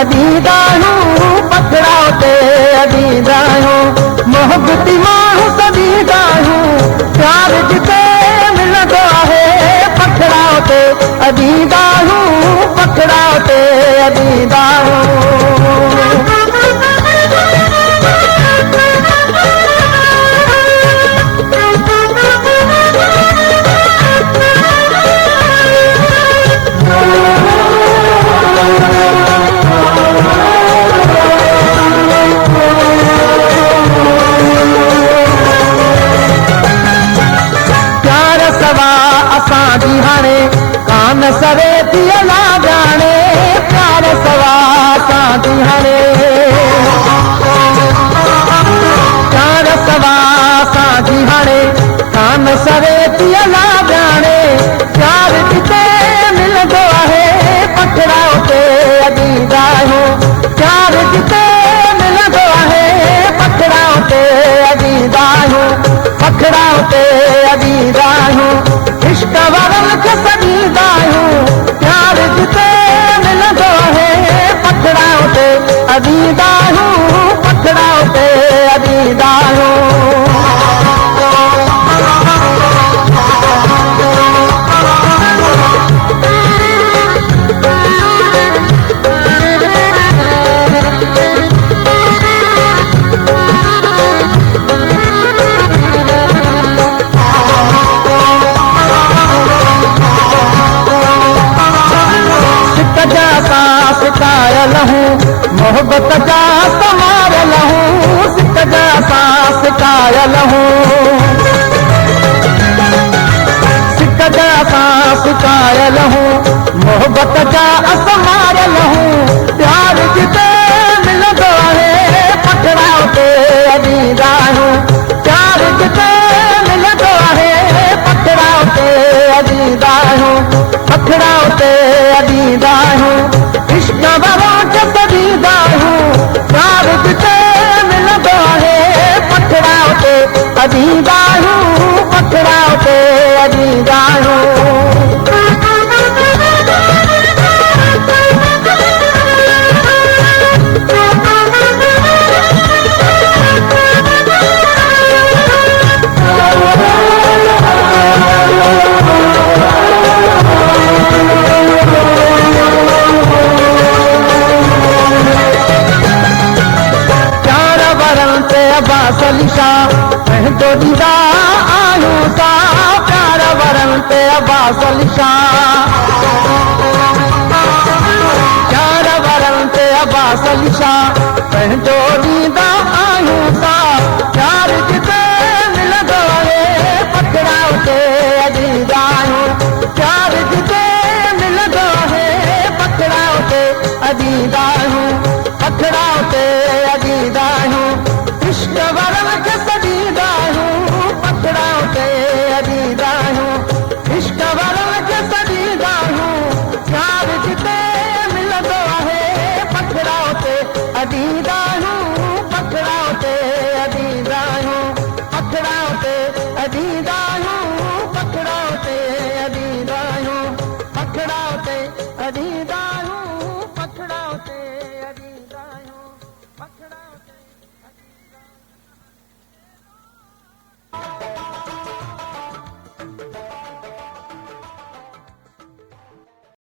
अदीदा आहियूं, पखड़ाउते अदीदा आहियूं, मोहबती माण्हू सदीदा आहियूं, प्यार जिते मिलंदो आहे पखड़ाउते अदीदा आहियूं, पखड़ाउते अदीदा आहियूं। असांजी हाणे कान सरे थी अला ॼाणे, प्यार सवा असांजी हाणे, प्यार सवा असांजी हाणे कान सरे थी अला ॼाणे, प्यार जिते मिलंदो आहे पखड़ाउते अदीदा आहियूं, प्यार जिते मिलंदो आहे पखड़ाउते अदीदा आहियूं, पखड़ाउते अदीदा आहियूं, इश्क वारनि खे सॾींदा आहियूं, प्यार जिते मिलंदो आहे पखड़ाउते अदीदा आहियूं, पखड़ाउते अदीदा आहियूं। सिकायल हूँ मोहब्बत जा समारल हूँ, सिक जा सिकायल हूँ, सिक जा सिकायल हूँ, मोहब्बत जा समारल हूँ, प्यार जिते मिलंदो आहे पखड़ाउते अदीदा आहियूं, प्यार जिते मिलंदो आहे पखड़ाउते अदीदा आहियूं, पखड़ाउते अदीदा आहियूं, इश्क वारनि खे सॾींदा आहियूं, प्यार जिते मिलंदो आहे पखड़ाउते अदीदा आहियूं, पखड़ाउते अदीदा आहियूं। अबासलिशा पंहिंजो ॾींदा आहियूं सा, प्यार वरनि ते अबासलिशा, प्यार वरनि ते अबासलिशा पंहिंजो ॾींदा आहियूं सा, प्यार जिते मिलंदो आहे पखड़ाउते अदीदा आहियूं, प्यार जिते मिलंदो आहे पखड़ाउते अदीदा आहियूं, पखड़ाउते अदीदा आहियूं, इश्क वारनि खे सॾींदा आहियूं, पखड़ाउते अदीदा आहियूं, इश्क वारनि खे सॾींदा आहियूं, प्यार जिते मिलंदो आहे पखड़ाउते अदीदा आहियूं, पखड़ाउते अदीदा आहियूं, पखड़ाउते अदीदा आहियूं, पखड़ाउते अदीदा आहियूं, पखड़ाउते अदीदा